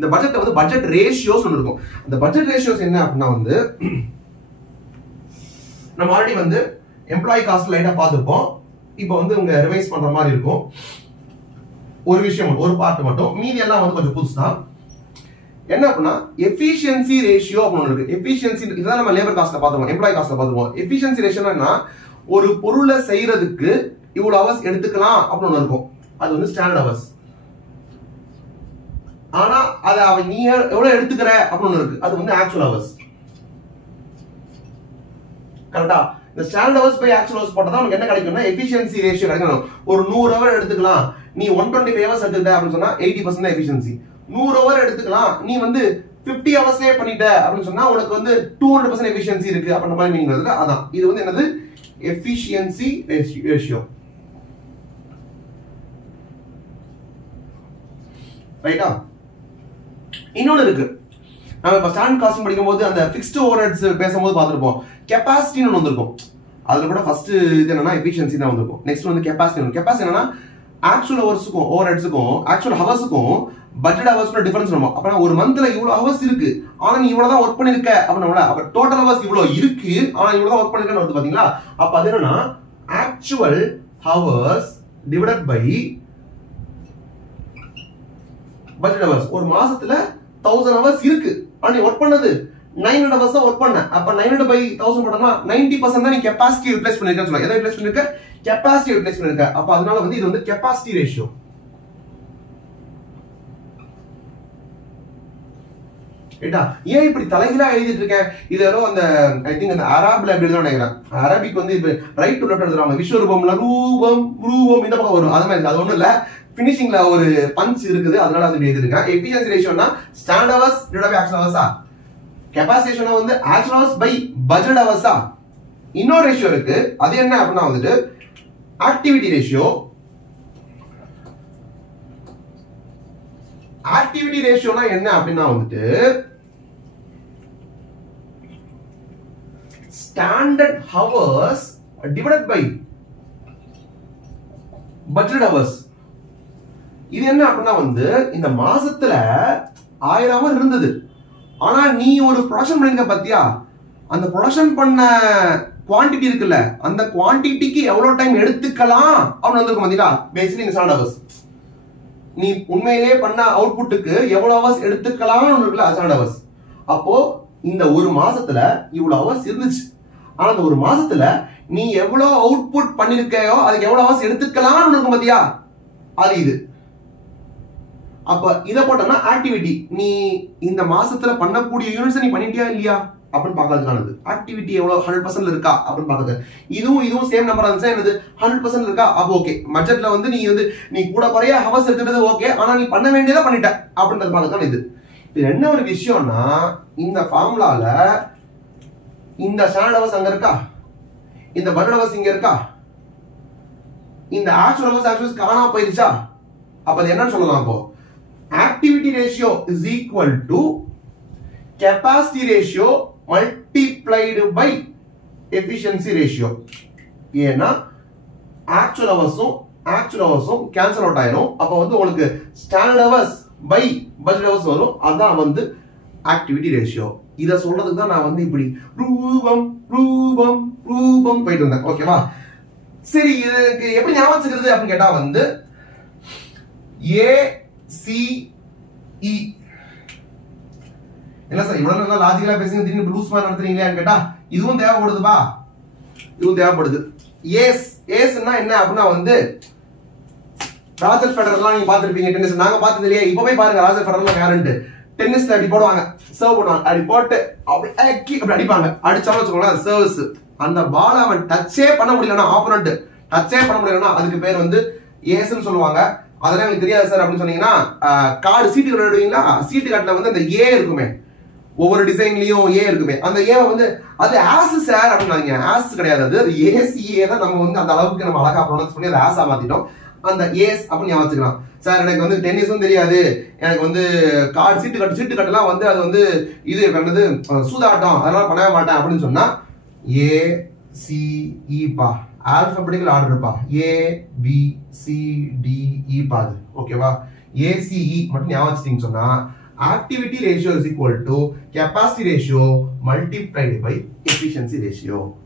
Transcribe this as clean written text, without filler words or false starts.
இந்த பட்ஜெட் வந்து budget ratios ஒன்று இருக்கும். அந்த பட்ஜெட் ரேஷியோஸ் என்ன அப்படின்னா வந்து நம்ம ஆல்ரெடி வந்து எம்ப்ளாயி காஸ்ட் லைட்டா பார்த்துருப்போம். இப்போ வந்து உங்க ரிவைஸ் பண்ற மாதிரி இருக்கும். ஒரு விஷயம் ஒரு பார்ட் மட்டும், மீதி எல்லாம் வந்து கொஞ்சம் புதுசு தான். என்ன அப்படின்னா எஃபிஷியன்சி ரேஷியோ அப்படின்னு இருக்கு. எஃபிஷியன்சி இதுதான் நம்ம லேபர் காஸ்ட்ல பார்த்துருவோம், எம்ப்ளாயி காஸ்ட்ல பார்த்துருவோம். எஃபிஷியன்சி ரேஷியோனா ஒரு பொருளை செய்யறதுக்கு இவ்வளவு ஹவர்ஸ் எடுத்துக்கலாம் அப்படின்னு இருக்கும். அது வந்து ஸ்டாண்டர்ட் ஹவர்ஸ். ஆனா அதை அவன் நீ எவ்வளவு எடுத்துக்கிற அப்படின்னு இருக்கு, அது வந்து ஆக்சுவல் ஹவர்ஸ். கரெக்டா? இந்த standard hours by actual hours போட்டா நமக்கு என்ன கிடைக்கும்னா எஃபிஷியன்சி ரேஷியோ கிடைக்கும். ஒரு 100 ஹவர் எடுத்துக்கலாம், நீ 125 ஹவர்ஸ் எடுத்துக்கிட்ட அப்படின்னு சொன்னா 80% எஃபிஷியன்சி. 100 ஹவர் எடுத்துக்கலாம், நீ வந்து 50 ஹவர்ஸ்லயே பண்ணிட்ட அப்படின்னு சொன்னா உனக்கு வந்து 200% எஃபிஷியன்சி இருக்கு அப்படின்ற மாதிரி மீனிங் வருது. அதான் இது வந்து என்னது எஃபிஷியன்சி ரேஷியோ. ரைட்டா? இன்னொன்னு இருக்கு, நம்ம இப்ப ஸ்டாண்டர்ட் காஸ்டிங் படிக்கும்போது அந்த ஃபிக்ஸ்ட் ஓவர்ஹெட்ஸ் பேசும்போது பார்த்திருப்போம். கெபாசிட்டின்னு ஒன்று வந்திருக்கும். அதுல கூட ஃபர்ஸ்ட் இது என்னன்னா எஃபிஷியன்சி தான் வந்திருக்கும். நெக்ஸ்ட் வந்து கெபாசிட்டி. கெபாசிட்டி என்னன்னா ஆக்சுவல் ஹவர்ஸுக்கும் ஓவர்ஹெட்ஸுக்கும் ஆக்சுவல் ஹவர்ஸுக்கும் பட்ஜெட் ஹவர்ஸ்க்கு டிஃபரன்ஸ் இருக்கும். அப்ப ஒரு மந்த்ல இவ்வளவு ஹவர்ஸ் இருக்கு, ஆனா நீ இவ்வளவுதான் ஒர்க் பண்ணிருக்க அப்படின்னா அப்ப டோட்டல் ஹவர்ஸ் இவ்வளவு இருக்கு, ஆனா இவ்வளவுதான் ஒர்க் பண்ணிருக்கன்னு வருது பாத்தீங்களா? அப்ப அது என்னன்னா actual hours divided by budget hours. ஒரு மாசத்துல 1000 ஹவர்ஸ் இருக்கு, ஆனா நீ ஒர்க் பண்ணது 900 ஹவர்ஸ் தான் ஒர்க் பண்ண. அப்ப 900 by 1000 போட்டோம்னா 90% தான் நீ கெபாசிட்டி யூட்டிலைஸ் பண்ணிருக்கன்னு சொல்லுங்க. எதை யூட்டிலைஸ் பண்ணிருக்க? கெபாசிட்டி யூட்டிலைஸ் பண்ணிருக்க. அப்ப அதனால வந்து இது வந்து கெபாசிட்டி ரேஷியோ. ஏடா ஏன் இப்படி தலைகீழா எழுதிட்டு இருக்கேன்? இது ஏதோ அந்த ஐ திங்க் அந்த அரபில அப்படி தான் நினைக்கிறேன். அரபிக் வந்து இப்ப ரைட் டு லெஃப்ட் எழுதுறாங்க. விஸ்வரூபம்ல ரூபம் ரூபம் இந்த பக்கம் வரும். அது மாதிரி அது ஒண்ணும் இல்ல, ஃபினிஷிங்ல ஒரு பஞ்ச் இருக்குது, அதனால அது எழுதிருக்கேன். எஃபிஷியன்சி ரேஷியோனா standard hours divided by actual ஹவர்ஸா, கெபாசிட்டி ரேஷியோனா வந்து ஆக்சுவல் ஹவர்ஸ் பை பட்ஜெட் ஹவர்ஸா. இன்னொரு ரேஷியோ இருக்கு, அது என்ன அப்படின்னா வந்துட்டு ஆக்டிவிட்டி ரேஷியோ. ஆக்டிவிட்டி ரேஷியோனா என்ன அப்படின்னா வந்துட்டு standard hours divided by budget hours. இது என்ன அப்படின்னா வந்து இந்த மாசத்துல 1000 ஹவர் இருந்தது, ஆனா நீ ஒரு ப்ரொடக்ஷன் பண்ணிருக்க பாத்தியா, அந்த ப்ரொடக்ஷன் பண்ண குவான்டிட்டி இருக்குல்ல, அந்த குவான்டிட்டிக்கு எவ்வளவு டைம் எடுத்துக்கலாம் அப்படின்னு வந்திருக்கும் பாத்தீங்களா? Basically standard hours. நீ உண்மையிலேயே பண்ண அவுட்புட்டுக்கு எவ்வளவு ஹவர்ஸ் எடுத்துக்கலாம்னு இருக்குல்ல, ஸ்டாண்டர்ட் ஹவர்ஸ். அப்போ இந்த ஒரு மாசத்துல இவ்வளவு ஹவர்ஸ் இருந்துச்சு, ஆனா அந்த ஒரு மாசத்துல நீ எவ்வளவு அவுட்புட் பண்ணிருக்கையோ அதுக்கு எவ்வளவு ஹவர்ஸ் எடுத்துக்கலாம்னு இருக்கும் பாத்தியா, அது இது. அப்ப இத போட்டோம்னா ஆக்டிவிட்டி, நீ இந்த மாசத்துல பண்ணக்கூடிய யூனிட்ஸ் நீ பண்ணிட்டியா இல்லையா அப்படின்னு பாக்கிறதுக்கானது. ஆக்டிவிட்டி எவ்வளவு 100% இருக்கா அப்படின்னு பாக்குறது. இதுவும் சேம் நம்பர் இருந்துச்சா என்னது 100% இருக்கா, அப்போ ஓகே. பட்ஜெட்ல வந்து நீ கூட குறைய ஹவர்ஸ் எடுத்துறது ஓகே, ஆனா நீ பண்ண வேண்டியதை பண்ணிட்ட அப்படின்றது பாக்கிறதுக்கான இது. இது என்ன ஒரு விஷயம்னா, இந்த ஃபார்முலால இந்த ஸ்டாண்டர்ட் ஹவர்ஸ் அங்க இருக்கா, இந்த பட்ஜெட் ஹவர்ஸ் இங்க இருக்கா, இந்த ஆக்சுவல் ஹவர்ஸ் காணாம போயிருச்சா? அப்ப அது என்னன்னு சொல்லலாம்? அப்போ activity ratio is equal to capacity ratio multiplied by efficiency ratio. ஏன்னா actual ஹவர்ஸும் கேன்சல் அவுட் ஆயிரும். அப்ப வந்து உங்களுக்கு standard hours by budget hours வரும். அதான் வந்து ஆக்டிவிட்டி ரேஷியோ. இத சொல்றதுக்கு தான் நான் வந்து இப்படி ரூபம் ரூபம் ரூபம் போயிட்டு இருந்தேன். ஓகேவா? சரி, இதுக்கு எப்படி ஞாபகம் வச்சுக்கிறது அப்படின்னு கேட்டா வந்து ACE. என்ன சார் இவ்வளவு நல்லா லாஜிக்கலா பேசுங்க, திடீர்னு லூஸ் மாதிரி நடத்துறீங்களான்னு கேட்டா இதுவும் தேவைப்படுதுப்பா, இதுவும் தேவைப்படுது. ஏஸ்னா என்ன அப்படின்னா வந்து ராஜர் ஃபெடரர்லாம் நீங்க பாத்துருப்பீங்க, டென்னிஸ் நாங்க பார்த்தது இல்லையா? இப்பவே பாருங்க ராஜர் ஃபெடரர்லாம் யாருன்ட்டு. டென்னிஸ்ல அடி போடுவாங்க, சர்வ் பண்ணுவாங்க, அடி போட்டு அப்படி அடிப்பாங்க. அடிச்சாலும் வச்சுக்கோங்களேன் சர்வீஸ். அந்த பால் அவன் டச்சே பண்ண முடியலன்னா, ஆப்போனன்ட் டச்சே பண்ண முடியலன்னா அதுக்கு பேர் வந்து ஏஸ்ன்னு சொல்லுவாங்க. அதெல்லாம் எனக்கு தெரியாது சார் அப்படின்னு சொன்னீங்கன்னா, கார்டு சீட்டு கார்டு எடுவீங்களா, சீட்டு கார்டுல வந்து அந்த ஏ இருக்குமே, ஒவ்வொரு டிசைன்லயும் ஏ இருக்குமே, அந்த ஏ வந்து அது ஆஸ் சார் அப்படின்னாங்க. ஆஸ் கிடையாது, அது ஏசிஏ தான். நம்ம வந்து அந்த அளவுக்கு நம்ம அழகா ப்ரொனவுன்ஸ் பண்ணி அதை ஆஸா மாத்திட்டோம். அந்த ஏஸ் அப்படின்னு வச்சுக்கலாம். சார் எனக்கு வந்து டென்னிஸும் தெரியாது, எனக்கு வந்து கார்டு சீட்டு கட்டெல்லாம் வந்து அது வந்து இது பண்ணது சூதாட்டம், அதெல்லாம் பண்ணவே மாட்டேன் அப்படின்னு சொன்னா ACE பா, ஆல்பபெட்டிக்கல் ஆர்டர் இருப்பா, ABCDE பாது. ஓகேவா? ACE மட்டும் ஞாபகம் வச்சிட்டீங்கன்னு சொன்னா activity ratio is equal to capacity ratio multiplied by efficiency ratio.